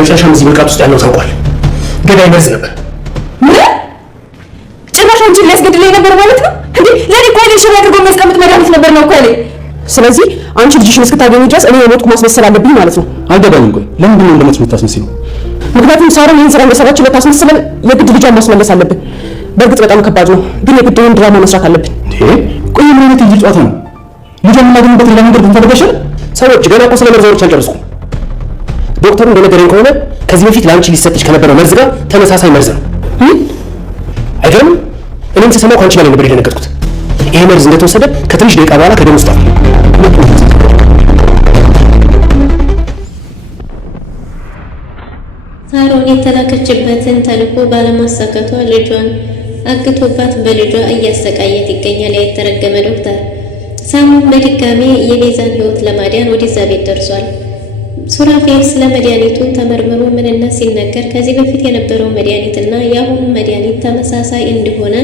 በመጨረሻም እዚህ ብልቃጥ ውስጥ ያለው ታውቋል። ገዳይ መርዝ ነበር። ምን ጭራሽ አንቺን ሊያስገድለኝ ነበር ማለት ነው እንዴ? ለኔ እኮ አይደል ሽባ አድርጎ የሚያስቀምጥ መድኃኒት ነበር ነው እኮ ያለኝ። ስለዚህ አንቺ ልጅሽን እስክታገኙ ድረስ እኔ የሞትኩ ማስመሰል አለብኝ ማለት ነው። አልገባኝም። ቆይ ለምንድን ነው እንደሞት የምታስመስለው? ምክንያቱም ሳሮን ይህን ስራ እንደሰራችው ለታስመስለን የግድ ልጇን ማስመለስ አለብን። በእርግጥ በጣም ከባድ ነው፣ ግን የግድ ይህን ድራማ መስራት አለብን። ቆይ ምን አይነት የጅል ጨዋታ ነው? ልጇን የምናገኝበት ሌላ መንገድ ብንፈልግ አይሻልም? ሰዎች ገና እኮ ስለ መርዛዎች አልጨረስኩም። ዶክተሩ እንደነገረኝ ከሆነ ከዚህ በፊት ለአንቺ ሊሰጥሽ ከነበረው መርዝ ጋር ተመሳሳይ መርዝ ነው። አይገርምም? እኔም ስሰማው ከአንቺ ላይ ነበር የደነገጥኩት። ይሄ መርዝ እንደተወሰደ ከትንሽ ደቂቃ በኋላ ከደም ውስጥ አለ። ሳሮን የተላከችበትን ተልዕኮ ባለማሳካቷ ልጇን አግቶባት በልጇ እያሰቃያት ይገኛል የተረገመ ዶክተር። ሳሙን በድጋሜ የቤዛን ሕይወት ለማዳን ወደዛ ቤት ደርሷል። ሱራፌል ስለ መድኃኒቱ ተመርምሮ ምንነት ሲነገር ከዚህ በፊት የነበረው መድኃኒትና የአሁኑ መድኃኒት ተመሳሳይ እንደሆነ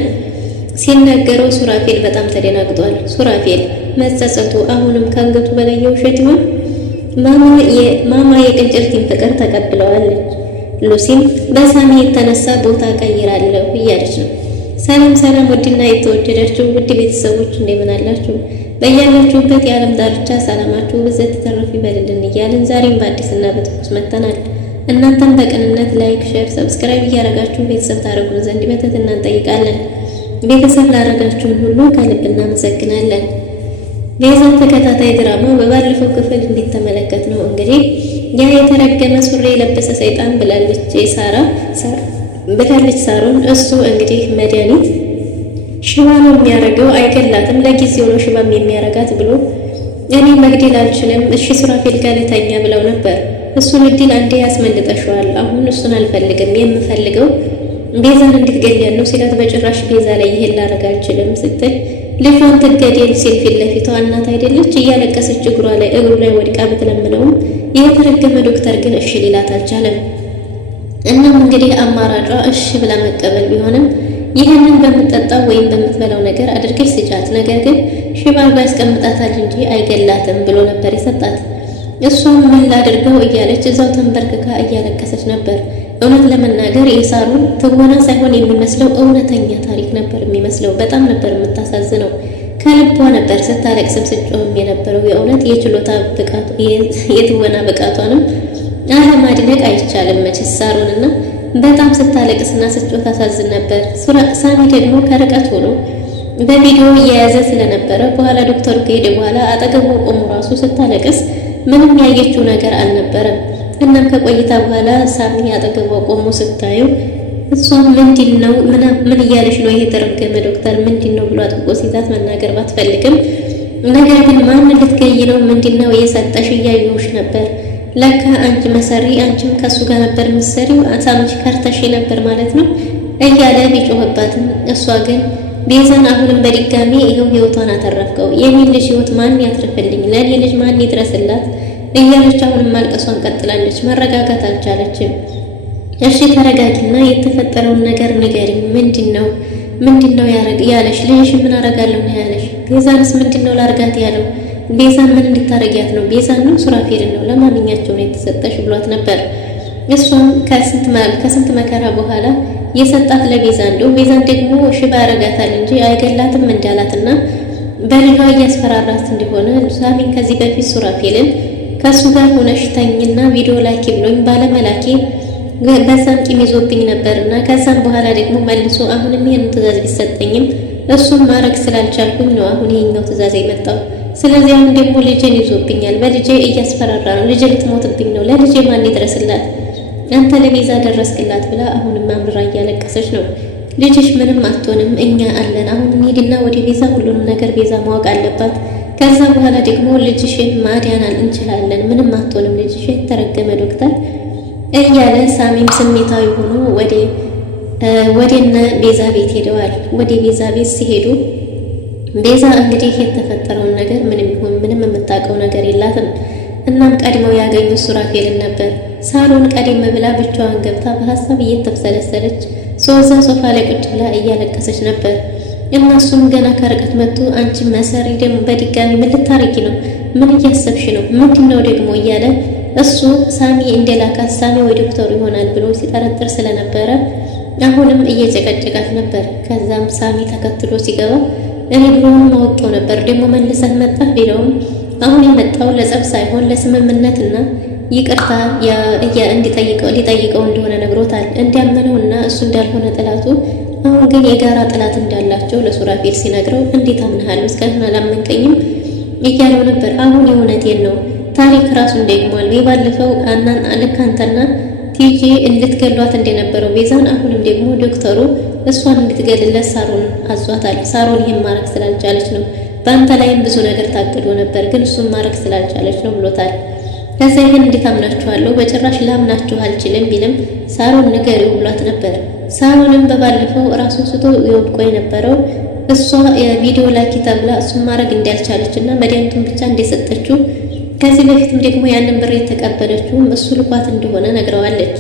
ሲነገረው ሱራፌል በጣም ተደናግጧል። ሱራፌል መጸጸቱ አሁንም ከአንገቱ በላይ የውሸት ይሆን? ማማ የቅንጭርቲን ፍቅር ተቀብለዋለች። ሉሲም በሳሚ የተነሳ ቦታ ቀይራለሁ እያለች ነው። ሰላም ሰላም! ውድና የተወደዳችሁ ውድ ቤተሰቦች እንደምን አላችሁ? በያላችሁበት የዓለም ዳርቻ ሰላማችሁ ብዘት ተረፍ ይበልልን እያልን ዛሬም በአዲስና በትኩስ መጥተናል። እናንተም በቅንነት ላይክ፣ ሼር፣ ሰብስክራይብ እያደረጋችሁ ቤተሰብ ታደርጉን ዘንድ በትህትና እንጠይቃለን። ቤተሰብ ላደረጋችሁን ሁሉ ከልብ እናመሰግናለን። ቤዛ ተከታታይ ድራማ በባለፈው ክፍል እንዲተመለከት ነው እንግዲህ ያ የተረገመ ሱሪ የለበሰ ሰይጣን ብላለች ሳሮን። እሱ እንግዲህ መድኃኒት ሽባ ነው የሚያደርገው፣ አይገላትም፣ ለጊዜው ነው ሽባም የሚያረጋት ብሎ እኔ መግደል አልችልም፣ እሺ ሱራፌል ጋር ልተኛ ብለው ነበር። እሱን እድል አንዴ ያስመልጠሽዋል። አሁን እሱን አልፈልግም፣ የምፈልገው ቤዛን እንድትገደል ነው ሲላት፣ በጭራሽ ቤዛ ላይ ይሄን ላደርግ አልችልም ስትል ልጇን ትገደል ሲል ፊት ለፊቷ እናት አይደለች እያለቀሰች እግሩ ላይ ወድቃ ብትለምነውም የተረገመ ዶክተር ግን እሺ ሊላት አልቻለም። እናም እንግዲህ አማራጯ እሺ ብላ መቀበል ቢሆንም ይህንን በምትጠጣው ወይም በምትበላው ነገር አድርገሽ ስጫት፣ ነገር ግን ሽባ አድርጎ ያስቀምጣታል እንጂ አይገላትም ብሎ ነበር የሰጣት። እሷም ምን ላድርገው እያለች እዛው ተንበርክካ እያለቀሰች ነበር። እውነት ለመናገር የሳሩን ትወና ሳይሆን የሚመስለው እውነተኛ ታሪክ ነበር የሚመስለው። በጣም ነበር የምታሳዝነው። ከልቧ ነበር ስታለቅስም ስጮህም የነበረው። የእውነት የችሎታ ብቃቱ የትወና ብቃቷንም አለማድነቅ አይቻልም መቼስ ሳሩንና በጣም ስታለቅስና ስትጮህ ታሳዝን ነበር። ሳሚ ደግሞ ከርቀት ሆኖ በቪዲዮ እየያዘ ስለነበረ በኋላ ዶክተሩ ከሄደ በኋላ አጠገቡ ቆሞ ራሱ ስታለቅስ ምንም ያየችው ነገር አልነበረም። እናም ከቆይታ በኋላ ሳሚ አጠገቧ ቆሞ ስታየው እሷም ምንድነው ምን እያለች ነው ይሄ የተረገመ ዶክተር ምንድነው ብሎ አጥብቆ ሲታት መናገር ባትፈልግም ነገር ግን ማን ልትገይ ነው ምንድነው የሰጠሽ እያየሁሽ ነበር ለካ አንቺ መሰሪ አንቺም ከሱ ጋር ነበር ምሰሪው አሳምሽ ከርተሽ ነበር ማለት ነው እያለ ቢጮህባትም እሷ ግን ቤዛን አሁንም በድጋሚ ይሄው ህይወቷን አተረፍከው የሚል ልጅ ህይወት ማን ያትርፍልኝ ለኔ ልጅ ማን ይድረስላት እያለች አሁንም ማልቀሷን ቀጥላለች። መረጋጋት አልቻለችም። እሺ ተረጋጊና የተፈጠረውን ነገር ንገሪኝ። ምንድነው ያለሽ? ልጅሽ ምን አረጋለሁ ነው ያለሽ? ቤዛንስ ምንድነው ላርጋት ያለው? ቤዛን ምን እንድታረጊያት ነው? ቤዛን ነው ሱራፌልን ነው? ለማንኛቸው ነው የተሰጠሽ ብሏት ነበር። እሷም ከስንት መከራ በኋላ የሰጣት ለቤዛ እንደው ቤዛን ደግሞ ሽባ ያረጋታል እንጂ አይገላትም እንዳላትና በልጇ እያስፈራራት እንደሆነ ሳሚን ከዚህ በፊት ሱራፌልን ከሱ ጋር ሆነሽ ተኝና ቪዲዮ ላኪ ብሎኝ ባለመላኪ በዛም ቂም ይዞብኝ ነበርና ከዛም በኋላ ደግሞ መልሶ አሁንም ይሄን ትዕዛዝ ቢሰጠኝም እሱም ማድረግ ስላልቻልኩኝ ነው አሁን ይሄኛው ትዕዛዝ የመጣው። ስለዚህ አሁን ደግሞ ልጄን ይዞብኛል፣ በልጄ እያስፈራራ ነው፣ ልጄ ልትሞትብኝ ነው፣ ለልጄ ማን ይድረስላት? አንተ ለቤዛ ደረስክላት ብላ አሁንም አምራ እያለቀሰች ነው። ልጅሽ ምንም አትሆንም፣ እኛ አለን። አሁን እንሂድና ወደ ቤዛ ሁሉንም ነገር ቤዛ ማወቅ አለባት። ከዛ በኋላ ደግሞ ልጅሽን ማዳን እንችላለን፣ ምንም አትሆንም ልጅሽ የተረገመ ዶክተር እያለ ሳሚም ስሜታዊ ሆኖ ወደነ ቤዛ ቤት ሄደዋል። ወደ ቤዛ ቤት ሲሄዱ ቤዛ እንግዲህ የተፈጠረውን ነገር ምንም የምታውቀው ነገር የላትም። እናም ቀድመው ያገኙት ሱራፌልን ነበር። ሳሎን ቀደም ብላ ብቻዋን ገብታ በሀሳብ እየተብሰለሰለች ሶዛ ሶፋ ላይ ቁጭ ብላ እያለቀሰች ነበር። እነሱም ገና ከርቀት መጥቶ አንቺ መሰሪ ደግሞ በድጋሚ ምን ልታረጊ ነው? ምን እያሰብሽ ነው? ምንድነው ደግሞ እያለ እሱ ሳሚ እንደላካት ሳሚ ወይ ዶክተሩ ይሆናል ብሎ ሲጠረጥር ስለነበረ አሁንም እየጨቀጨቃት ነበር። ከዛም ሳሚ ተከትሎ ሲገባ እኔ ድሮውንም አውቄው ነበር ደግሞ መልሰህ መጣህ ቢለውም አሁን የመጣው ለጸብ ሳይሆን ለስምምነትና ይቅርታ ሊጠይቀው እንደሆነ ነግሮታል። እንዲያመነውና እሱ እንዳልሆነ ጥላቱ አሁን ግን የጋራ ጥላት እንዳላቸው ለሱራፌል ሲነግረው እንዴት አምናለሁ እስካሁን አላመንከኝም እያለው ነበር። አሁን የእውነቴን ነው ታሪክ ራሱን ደግሟል። ባለፈው ልክ አንተና ቲጂ እንድትገሏት እንደነበረው ቤዛን አሁንም ደግሞ ዶክተሩ እሷን እንድትገልለት ሳሮን አዟታል። ሳሮን ይህን ማድረግ ስላልቻለች ነው። በአንተ ላይም ብዙ ነገር ታቅዶ ነበር ግን እሱን ማድረግ ስላልቻለች ነው ብሎታል። ከዛ ይህን እንዴት አምናችኋለሁ? በጭራሽ ላምናችሁ አልችልም ቢልም ሳሮን ንገሪው ብሏት ነበር። ሳሮንም በባለፈው ራሱን ስቶ ይወድቆ የነበረው እሷ የቪዲዮ ላኪ ተብላ እሱን ማድረግ እንዳልቻለች እና መድኃኒቱን ብቻ እንደሰጠችው ከዚህ በፊትም ደግሞ ያንን ብር የተቀበለችውም እሱ ልኳት እንደሆነ ነግረዋለች።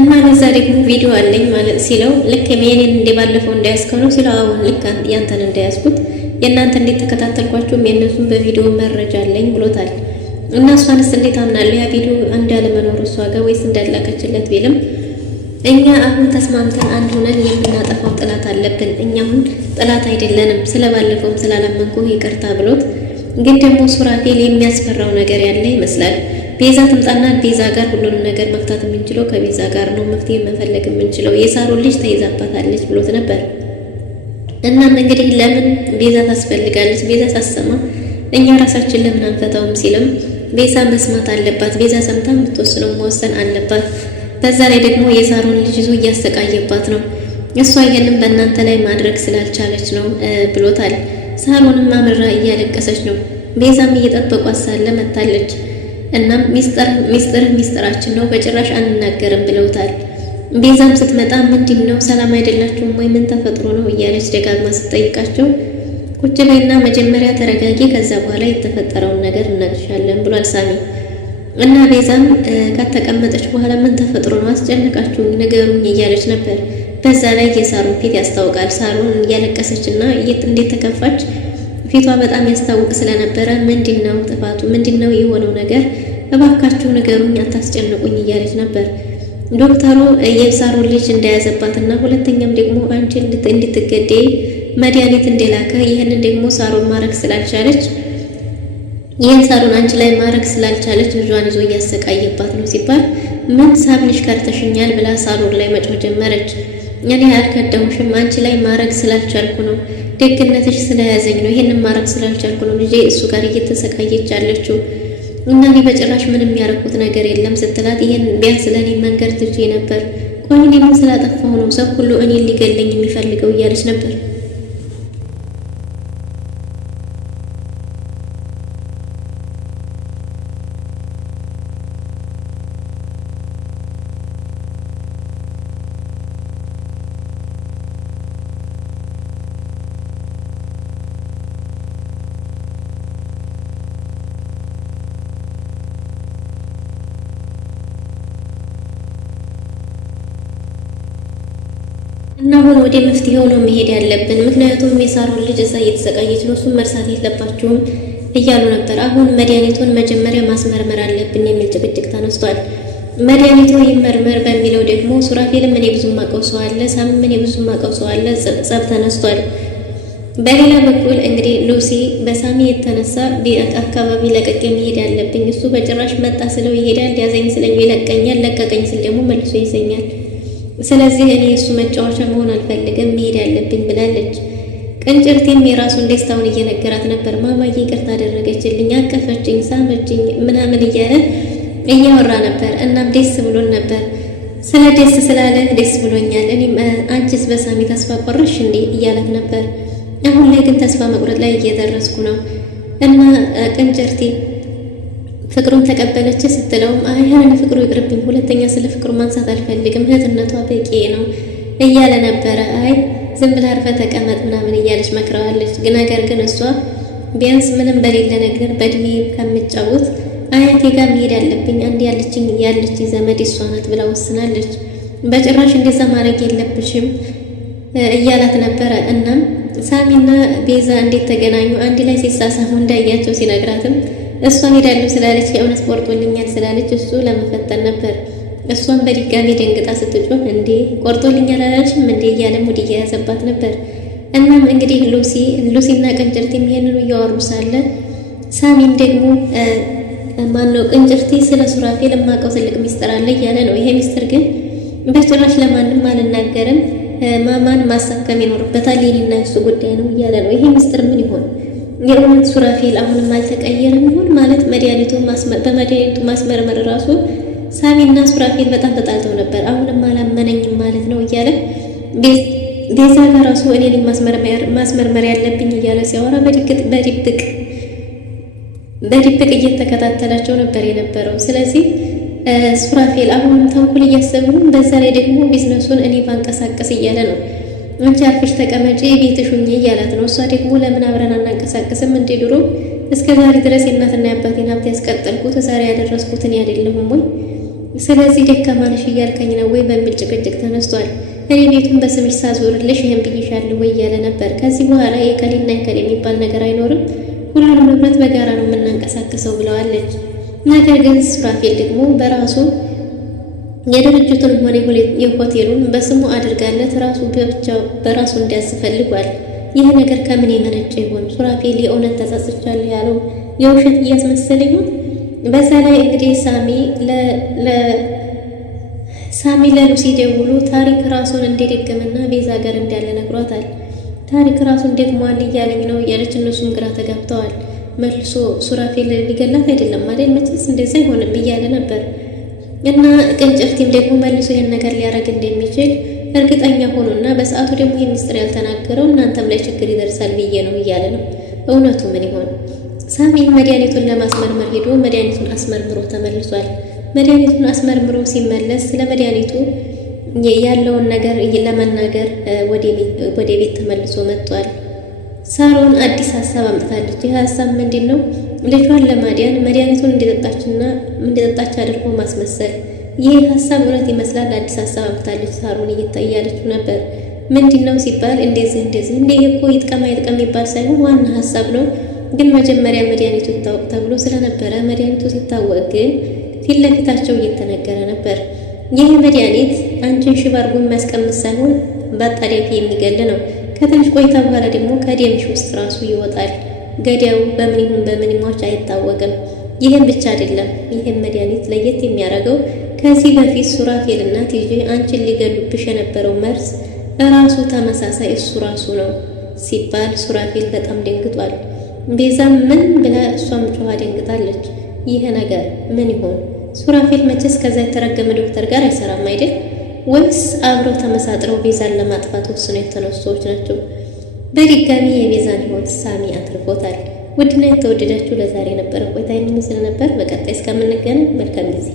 እና ለዛ ደግሞ ቪዲዮ አለኝ ማለት ሲለው ልክ የኔን እንደባለፈው እንዳያስከው ነው ሲለው አሁን ልክ ያንተን እንዳያስኩት የእናንተ እንዴት ተከታተልኳቸውም የእነሱን በቪዲዮ መረጃ አለኝ ብሎታል። እና እሷንስ እንዴት አምናለሁ ያ ቪዲዮ እንዳለመኖሩ እሷ ጋር ወይስ እንዳላከችለት ቢልም እኛ አሁን ተስማምተን አንድ ሆነን የምናጠፋው ጥላት አለብን። እኛ አሁን ጥላት አይደለንም ስለባለፈውም ስላላመንኩ ይቅርታ ብሎት ግን ደግሞ ሱራፌል የሚያስፈራው ነገር ያለ ይመስላል። ቤዛ ትምጣና ቤዛ ጋር ሁሉንም ነገር መፍታት የምንችለው ከቤዛ ጋር ነው፣ መፍትሄ መፈለግ የምንችለው የሳሮን ልጅ ተይዛባታለች ብሎት ነበር። እናም እንግዲህ ለምን ቤዛ ታስፈልጋለች? ቤዛ ሳሰማ እኛ ራሳችን ለምን አንፈታውም ሲልም ቤዛ መስማት አለባት፣ ቤዛ ሰምታ የምትወስነው መወሰን አለባት። በዛ ላይ ደግሞ የሳሮን ልጅ ይዞ እያሰቃየባት ነው፣ እሷ ይሄንን በእናንተ ላይ ማድረግ ስላልቻለች ነው ብሎታል። ሳሮንም አምራ እያለቀሰች ነው። ቤዛም እየጠበቋት ሳለ መታለች። እናም ሚስጥራችን ነው በጭራሽ አንናገርም ብለውታል። ቤዛም ስትመጣ ምንድን ነው ሰላም አይደላችሁም ወይ ምን ተፈጥሮ ነው እያለች ደጋግማ ስትጠይቃቸው ቁጭ በይና መጀመሪያ ተረጋጊ፣ ከዛ በኋላ የተፈጠረውን ነገር እናግሻለን ብሏል ሳሚ። እና ቤዛም ከተቀመጠች በኋላ ምን ተፈጥሮ ነው አስጨነቃችሁኝ ንገሩኝ እያለች ነበር። በዛ ላይ የሳሮን ፊት ያስታውቃል። ሳሮን እያለቀሰችና እንዴት ተከፋች ፊቷ በጣም ያስታውቅ ስለነበረ ምንድነው ጥፋቱ? ምንድነው የሆነው ነገር? እባካችሁ ንገሩኝ፣ አታስጨንቁኝ እያለች ነበር። ዶክተሩ የሳሮን ልጅ እንደያዘባትና ሁለተኛም ደግሞ አንቺ እንድትገደይ መድኃኒት እንደላከ ይህንን ደግሞ ሳሮን ማድረግ ስላልቻለች ይህን ሳሮን አንቺ ላይ ማድረግ ስላልቻለች ልጇን ይዞ እያሰቃየባት ነው ሲባል ምን ሳብልሽ ከርተሽኛል ብላ ሳሮን ላይ መጮህ ጀመረች። እኔ አልከዳሁሽም፣ አንቺ ላይ ማድረግ ስላልቻልኩ ነው፣ ደግነትሽ ስለያዘኝ ነው፣ ይሄንን ማድረግ ስላልቻልኩ ነው ልጄ እሱ ጋር እየተሰቃየች ያለችው እና እኔ በጭራሽ ምንም ያደረኩት ነገር የለም ስትላት ይሄን ቢያንስ ለእኔ መንገር ትቼ ነበር፣ ቆይ እኔ ምን ስላጠፋሁ ነው ሰው ሁሉ እኔን ሊገለኝ የሚፈልገው እያለች ነበር። እና አሁን ወደ መፍትሄው ነው መሄድ ያለብን፣ ምክንያቱም የሳሮን ልጅ እዛ እየተሰቃየች ነው፣ እሱን መርሳት የለባችሁም እያሉ ነበር። አሁን መድኃኒቱን መጀመሪያ ማስመርመር አለብን የሚል ጭቅጭቅ ተነስቷል። መድኃኒቱ ይመርመር በሚለው ደግሞ ሱራፌልም እኔ ብዙ ማቀው ሰው አለ፣ ሳምም እኔ ብዙ ማቀው ሰው አለ፣ ጸብ ተነስቷል። በሌላ በኩል እንግዲህ ሉሲ በሳሚ የተነሳ አካባቢ ለቀቅ መሄድ ያለብኝ፣ እሱ በጭራሽ መጣ ስለው ይሄዳል፣ ያዘኝ ስለኝ ይለቀኛል፣ ለቀቀኝ ስል ደግሞ መልሶ ይዘኛል። ስለዚህ እኔ እሱ መጫወቻ መሆን አልፈልግም፣ መሄድ ያለብኝ ብላለች። ቅንጭርቴም የራሱን ደስታውን እየነገራት ነበር። ማማዬ ይቅርታ አደረገችልኝ፣ አቀፈችኝ፣ ሳመችኝ ምናምን እያለ እያወራ ነበር። እናም ደስ ብሎን ነበር። ስለ ደስ ስላለ ደስ ብሎኛል። እኔም አንቺስ በሳሚ ተስፋ ቆረሽ እንዴ እያለት ነበር። አሁን ላይ ግን ተስፋ መቁረጥ ላይ እየደረስኩ ነው እና ቅንጭርቴ ፍቅሩን ተቀበለች ስትለውም አይ ያን ፍቅሩ ይቅርብኝ፣ ሁለተኛ ስለ ፍቅሩ ማንሳት አልፈልግም፣ እህትነቷ በቂ ነው እያለ ነበረ። አይ ዝም ብላ አርፈ ተቀመጥ ምናምን እያለች መክረዋለች። ነገር ግን እሷ ቢያንስ ምንም በሌለ ነገር በእድሜ ከምጫወት አያቴ ጋር መሄድ አለብኝ፣ አንድ ያለች ዘመድ እሷ ናት ብላ ወስናለች። በጭራሽ እንደዛ ማድረግ የለብሽም እያላት ነበረ። እናም ሳሚና ቤዛ እንዴት ተገናኙ አንድ ላይ ሲሳሳሙ እንዳያቸው ሲነግራትም እሷ ሄዳለሁ ስላለች የእውነት ቆርጦልኛል ስላለች እሱ ለመፈተን ነበር። እሷን በድጋሚ ደንግጣ ስትጮህ እንዴ ቆርጦልኛል አላልሽም እንዴ እያለ ሙድ እየያዘባት ነበር። እናም እንግዲህ ሉሲና ቅንጭርት ይሄንኑ እያወሩ ሳለ ሳሚም ደግሞ ማነው ቅንጭርቴ ስለ ሱራፌል የማውቀው ትልቅ ሚስጥር አለ እያለ ነው። ይሄ ሚስጥር ግን በጭራሽ ለማንም አልናገርም፣ ማማን ማሳከም ይኖርበታል፣ የኔና እሱ ጉዳይ ነው እያለ ነው። ይሄ ሚስጥር ምን ይሆን? የእውነት ሱራፌል አሁንም አልተቀየረም ይሆን? ማለት በመድኃኒቱ ማስመርመር ራሱ ሳሚና ሱራፌል በጣም ተጣልተው ነበር። አሁንም አላመነኝም ማለት ነው እያለ ቤዛ ለራሱ እኔን ማስመርመር ያለብኝ እያለ ሲያወራ በድብቅ እየተከታተላቸው ነበር የነበረው። ስለዚህ ሱራፌል አሁንም ተንኮል እያሰቡ፣ በዛ ላይ ደግሞ ቢዝነሱን እኔ ባንቀሳቀስ እያለ ነው። አንቺ አርፈሽ ተቀመጪ ቤትሽ ሁኚ እያላት ነው። እሷ ደግሞ ለምን አብረን አናንቀሳቀስም እንዴ? ድሮ እስከ ዛሬ ድረስ የእናትና የአባቴን ሀብት ያስቀጠልኩት ዛሬ ያደረስኩትን አይደለሁም ወይ? ስለዚህ ደካማ ነሽ እያልከኝ ነው ወይ በሚል ጭቅጭቅ ተነስቷል። እኔ ቤቱን በስምሽ ሳዞርልሽ ይህን ብዬሻለሁ ወይ እያለ ነበር። ከዚህ በኋላ የከሌና የከሌ የሚባል ነገር አይኖርም፣ ሁሉንም ንብረት በጋራ ነው የምናንቀሳቅሰው ብለዋለች። ነገር ግን ሱራፌል ደግሞ በራሱ የድርጅቱን ሆነ የሆቴሉን በስሙ አድርጋለት ራሱ በራሱ እንዲያዝ ፈልጓል። ይህ ነገር ከምን የመነጨ ይሆን? ሱራፌል የእውነት ተጸጽቻለሁ ያለው የውሸት እያስመሰለ ይሆን? በዛ ላይ እንግዲህ ሳሚ ለሉሲ ደውሎ ታሪክ ራሱን እንደደገመና ቤዛ ጋር እንዳለ ነግሯታል። ታሪክ ራሱን ደግሟል እያለኝ ነው እያለች እነሱም ግራ ተጋብተዋል። መልሶ ሱራፌል ሊገላት አይደለም አይደል? መቼስ እንደዛ አይሆንም እያለ ነበር። እና ቅንጭርቲም ደግሞ መልሶ ይህን ነገር ሊያደርግ እንደሚችል እርግጠኛ ሆኖና በሰዓቱ ደግሞ ይህ ምስጢር ያልተናገረው እናንተም ላይ ችግር ይደርሳል ብዬ ነው እያለ ነው። እውነቱ ምን ይሆን? ሳሚ መድኃኒቱን ለማስመርመር ሄዶ መድኃኒቱን አስመርምሮ ተመልሷል። መድኃኒቱን አስመርምሮ ሲመለስ ስለ መድኃኒቱ ያለውን ነገር ለመናገር ወደ ቤት ተመልሶ መጥቷል። ሳሮን አዲስ ሀሳብ አምጥታለች። ይህ ሀሳብ ምንድን ነው? ልጇን ለማዳን መድኃኒቱን እንዲጠጣች አድርጎ ማስመሰል። ይህ ሀሳብ እውነት ይመስላል። አዲስ ሀሳብ አምጥታለች ሳሮን እያለችው ነበር። ምንድን ነው ሲባል እንደዚህ እንደ እኮ ይጥቀም አይጥቀም የሚባል ሳይሆን ዋና ሀሳብ ነው። ግን መጀመሪያ መድኃኒቱ ይታወቅ ተብሎ ስለነበረ መድኃኒቱ ሲታወቅ ግን ፊት ለፊታቸው እየተነገረ ነበር። ይህ መድኃኒት አንቺን ሽባ አድርጎ የሚያስቀምጥ ሳይሆን በአጣዳፊ የሚገል ነው። ከትንሽ ቆይታ በኋላ ደግሞ ከደምሽ ውስጥ ራሱ ይወጣል። ገዳዩ በምን ይሁን በምን ይሞት አይታወቅም። ይህም ብቻ አይደለም። ይህም መድኃኒት ለየት የሚያደርገው ከዚህ በፊት ሱራፌልና ቲጂ አንቺን ሊገሉብሽ የነበረው መርዝ ራሱ ተመሳሳይ እሱ ራሱ ነው ሲባል ሱራፌል በጣም ደንግጧል። ቤዛም ምን ብላ እሷም ጮኻ ደንግጣለች። ይህ ነገር ምን ይሆን? ሱራፌል መቼስ ከዛ የተረገመ ዶክተር ጋር አይሰራም አይደል? ወይስ አብረው ተመሳጥረው ቤዛን ለማጥፋት ወስነው የተነሱ ሰዎች ናቸው? በድጋሚ የቤዛን ሕይወት ሳሚ አትርፎታል። ውድና የተወደዳችሁ ለዛሬ የነበረ ቆይታ ይመስል ነበር። በቀጣይ እስከምንገናኝ መልካም ጊዜ